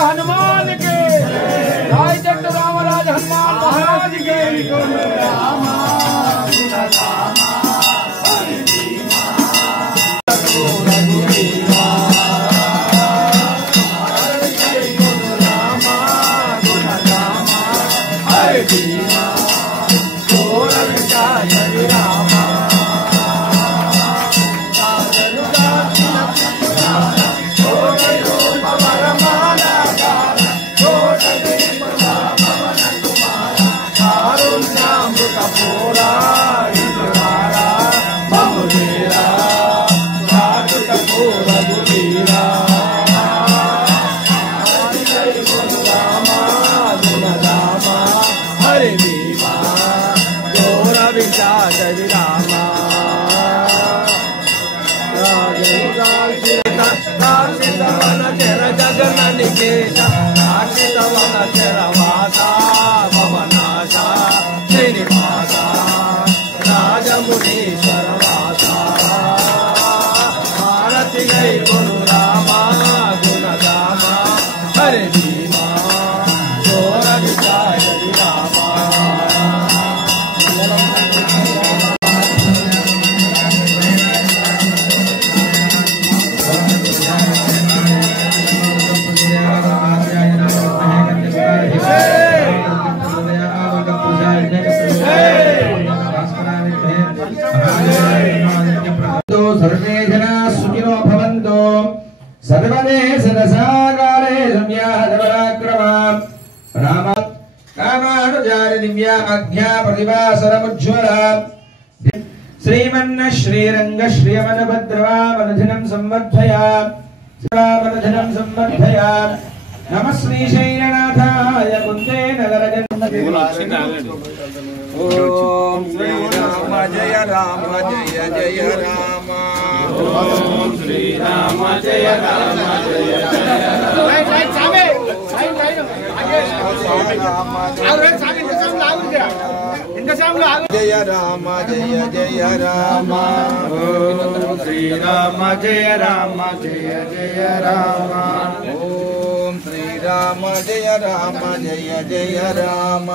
हनुमान के राय जट रामराज हनुमान महाराज के श्रीमन्न श्रीरंग श्रीयमनभद्रवामनधिनं संवर्धया नमः श्रीशैलनाथाय कुन्दे नगरजन ओम श्री राम जय जय राम ओम श्री राम जय जय जय राम जय जय राम ओम श्री राम जय जय राम ओम श्री राम जय जय राम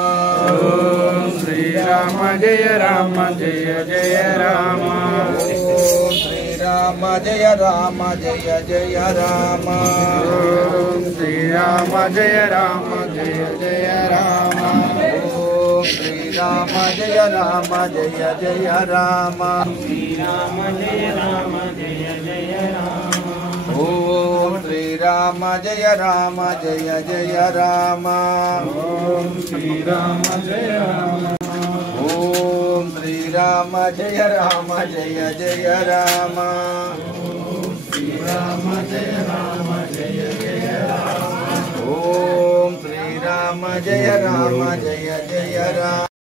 ओम श्री राम जय जय राम ओम श्री राम जय जय राम ओम श्री राम जय जय राम श्री राम जय जय राम श्री राम जय जय राम ओम श्री राम जय जय राम ओम श्री राम जय ओम श्रीराम जय राम जय जय राम श्रीराम जय राम जय जय राम ओम श्रीराम जय राम जय जय राम।